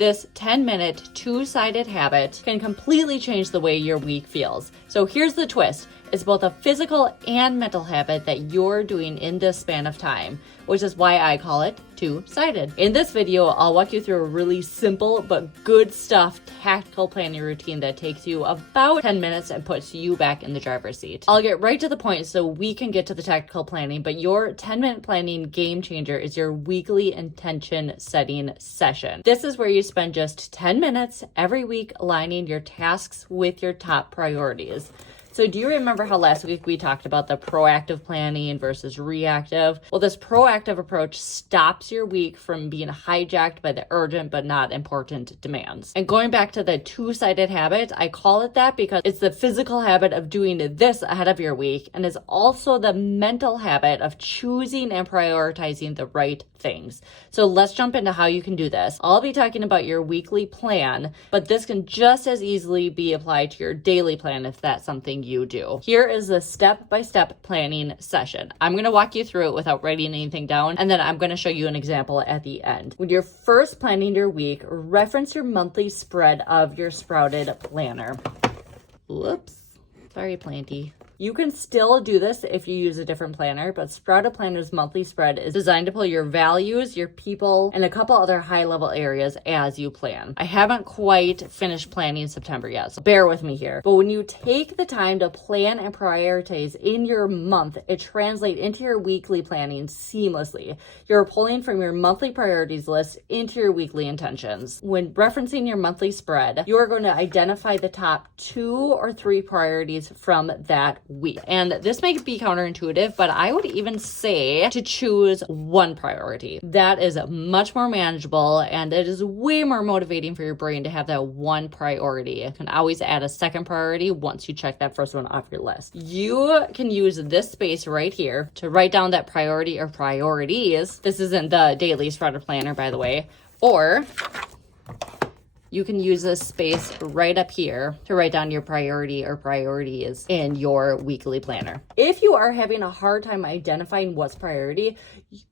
This 10-minute, two-sided habit can completely change the way your week feels. So here's the twist. It's both a physical and mental habit that you're doing in this span of time, which is why I call it two-sided. In this video, I'll walk you through a really simple but good stuff tactical planning routine that takes you about 10 minutes and puts you back in the driver's seat. I'll get right to the point so we can get to the tactical planning, but your 10-minute planning game changer is your weekly intention setting session. This is where you spend just 10 minutes every week aligning your tasks with your top priorities. So do you remember how last week we talked about the proactive planning versus reactive? Well, this proactive approach stops your week from being hijacked by the urgent but not important demands. And going back to the two-sided habit, I call it that because it's the physical habit of doing this ahead of your week and is also the mental habit of choosing and prioritizing the right things. So let's jump into how you can do this. I'll be talking about your weekly plan, but this can just as easily be applied to your daily plan if that's something you do. Here is the step-by-step planning session. I'm going to walk you through it without writing anything down, and then I'm going to show you an example at the end. When you're first planning your week, reference your monthly spread of your sprouted planner. Whoops. Sorry, Planty. You can still do this if you use a different planner, but Sprouted Planner's monthly spread is designed to pull your values, your people, and a couple other high-level areas as you plan. I haven't quite finished planning September yet, so bear with me here. But when you take the time to plan and prioritize in your month, it translates into your weekly planning seamlessly. You're pulling from your monthly priorities list into your weekly intentions. When referencing your monthly spread, you are going to identify the top 2 or 3 priorities from that week. And this may be counterintuitive, but I would even say to choose one priority. That is much more manageable and it is way more motivating for your brain to have that one priority. You can always add a second priority once you check that first one off your list. You can use this space right here to write down that priority or priorities. This isn't the daily Sprouted Planner, by the way. Or you can use this space right up here to write down your priority or priorities in your weekly planner. If you are having a hard time identifying what's priority,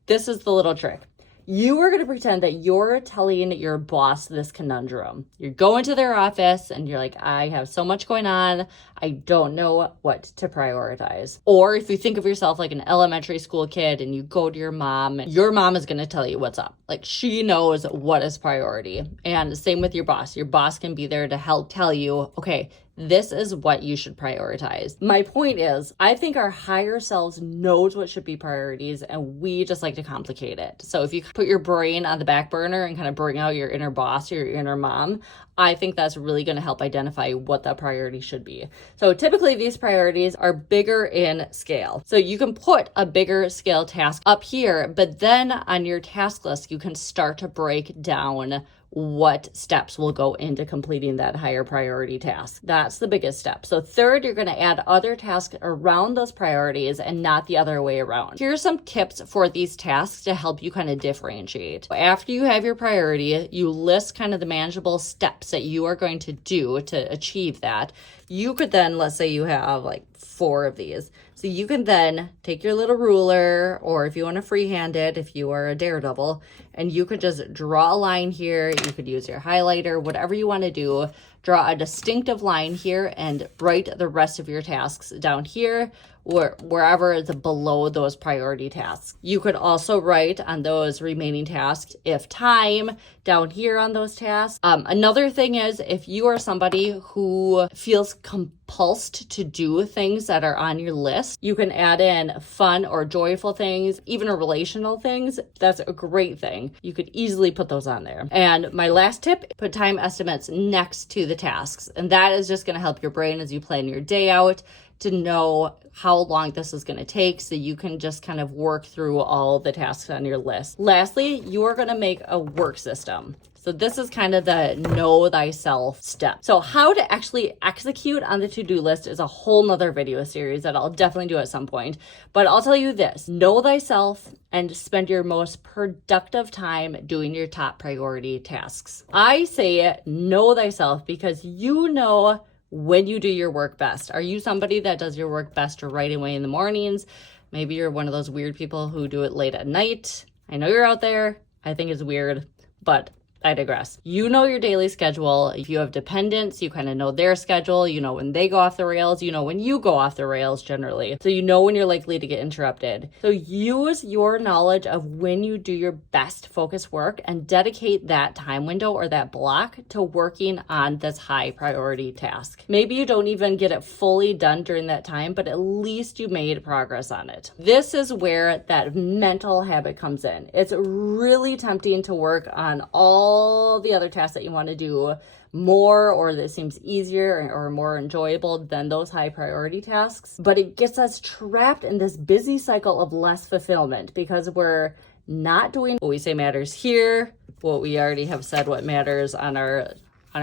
this is the little trick. You are going to pretend that you're telling your boss this conundrum. You're going to their office and you're like, I have so much going on. I don't know what to prioritize. Or if you think of yourself like an elementary school kid and you go to your mom is going to tell you what's up. Like she knows what is priority. And same with your boss. Your boss can be there to help tell you, okay, this is what you should prioritize. My point is, I think our higher selves knows what should be priorities and we just like to complicate it. So if you put your brain on the back burner and kind of bring out your inner boss or your inner mom, I think that's really going to help identify what that priority should be. So typically these priorities are bigger in scale. So you can put a bigger scale task up here, but then on your task list, you can start to break down what steps will go into completing that higher priority task. That's the biggest step. So third, you're going to add other tasks around those priorities and not the other way around. Here's some tips for these tasks to help you kind of differentiate. After you have your priority, you list kind of the manageable steps that you are going to do to achieve that. You could then, let's say you have like 4 of these. So you can then take your little ruler, or if you want to freehand it, if you are a daredevil, and you could just draw a line here. You could use your highlighter, whatever you want to do. Draw a distinctive line here and write the rest of your tasks down here or wherever is below those priority tasks. You could also write on those remaining tasks, if time, down here on those tasks. Another thing is, if you are somebody who feels compulsed to do things that are on your list, you can add in fun or joyful things, even relational things. That's a great thing. You could easily put those on there. And my last tip, put time estimates next to the tasks. And that is just going to help your brain as you plan your day out to know how long this is going to take so you can just kind of work through all the tasks on your list. Lastly, you are going to make a work system. So this is kind of the know thyself step. So how to actually execute on the to-do list is a whole nother video series that I'll definitely do at some point. But I'll tell you this, know thyself and spend your most productive time doing your top priority tasks. I say know thyself because you know when you do your work best. Are you somebody that does your work best right away in the mornings? Maybe you're one of those weird people who do it late at night. I know you're out there. I think it's weird, but I digress. You know your daily schedule. If you have dependents, you kind of know their schedule. You know when they go off the rails. You know when you go off the rails generally. So you know when you're likely to get interrupted. So use your knowledge of when you do your best focus work and dedicate that time window or that block to working on this high priority task. Maybe you don't even get it fully done during that time, but at least you made progress on it. This is where that mental habit comes in. It's really tempting to work on all the other tasks that you want to do more or that seems easier or more enjoyable than those high priority tasks. But it gets us trapped in this busy cycle of less fulfillment because we're not doing what we say matters here, what we already have said what matters on our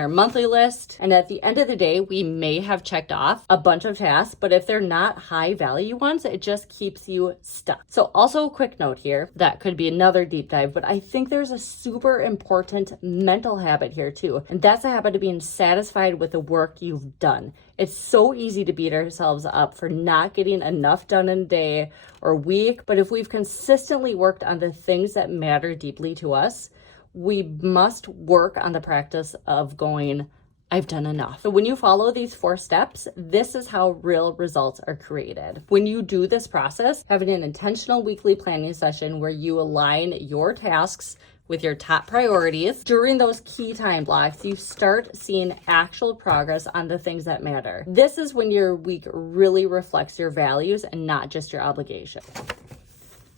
monthly list. And at the end of the day, we may have checked off a bunch of tasks, but if they're not high value ones, it just keeps you stuck. So also a quick note here, that could be another deep dive, but I think there's a super important mental habit here too. And that's the habit of being satisfied with the work you've done. It's so easy to beat ourselves up for not getting enough done in a day or week, but if we've consistently worked on the things that matter deeply to us, we must work on the practice of going, I've done enough. So when you follow these 4 steps, this is how real results are created. When you do this process, having an intentional weekly planning session where you align your tasks with your top priorities during those key time blocks, you start seeing actual progress on the things that matter. This is when your week really reflects your values and not just your obligation.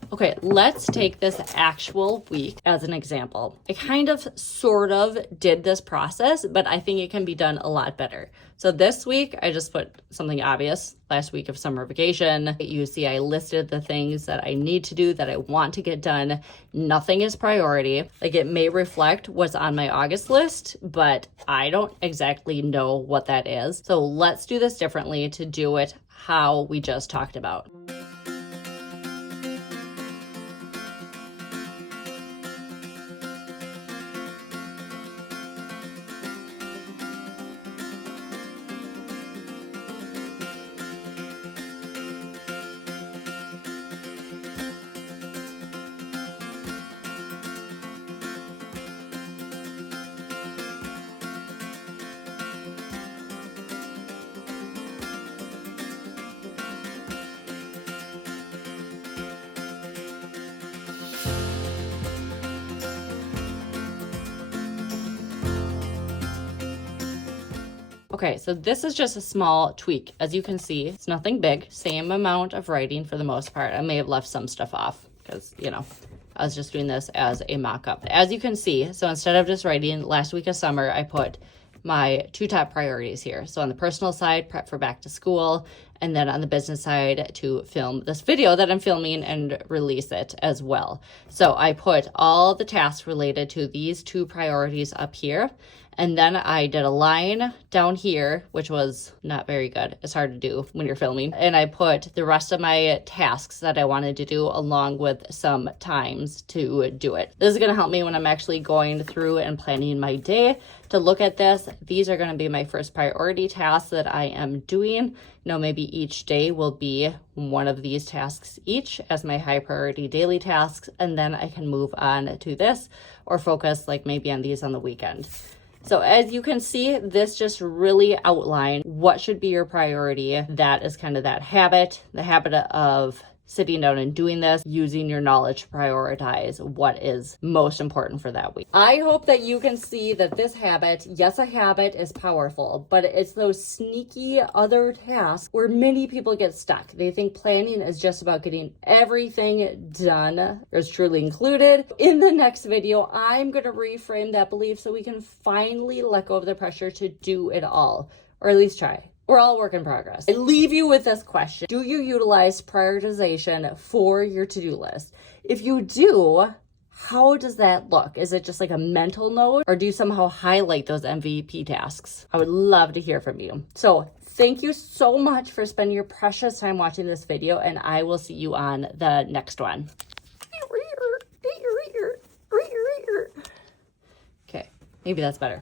Okay, let's take this actual week as an example. I kind of sort of did this process, but I think it can be done a lot better. So this week, I just put something obvious. Last week of summer vacation, you see I listed the things that I need to do, that I want to get done. Nothing is priority. Like it may reflect what's on my August list, but I don't exactly know what that is. So let's do this differently to do it how we just talked about. Okay, so this is just a small tweak. As you can see, it's nothing big, same amount of writing for the most part. I may have left some stuff off because, I was just doing this as a mock-up. As you can see, so instead of just writing last week of summer, I put my 2 top priorities here. So on the personal side, prep for back to school, and then on the business side to film this video that I'm filming and release it as well. So I put all the tasks related to these 2 priorities up here. And then I did a line down here, which was not very good. It's hard to do when you're filming. And I put the rest of my tasks that I wanted to do along with some times to do it. This is going to help me when I'm actually going through and planning my day to look at this. These are going to be my first priority tasks that I am doing. Maybe each day will be one of these tasks each as my high priority daily tasks. And then I can move on to this or focus like maybe on these on the weekend. So as you can see, this just really outlined what should be your priority. That is kind of that habit, the habit of sitting down and doing this, using your knowledge to prioritize what is most important for that week. I hope that you can see that this habit, yes, a habit is powerful, but it's those sneaky other tasks where many people get stuck. They think planning is just about getting everything done, yours truly included. In the next video, I'm going to reframe that belief so we can finally let go of the pressure to do it all, or at least try. We're all work in progress. I leave you with this question. Do you utilize prioritization for your to-do list? If you do, how does that look? Is it just like a mental note, or do you somehow highlight those MVP tasks? I would love to hear from you. So thank you so much for spending your precious time watching this video, and I will see you on the next one. Okay, maybe that's better.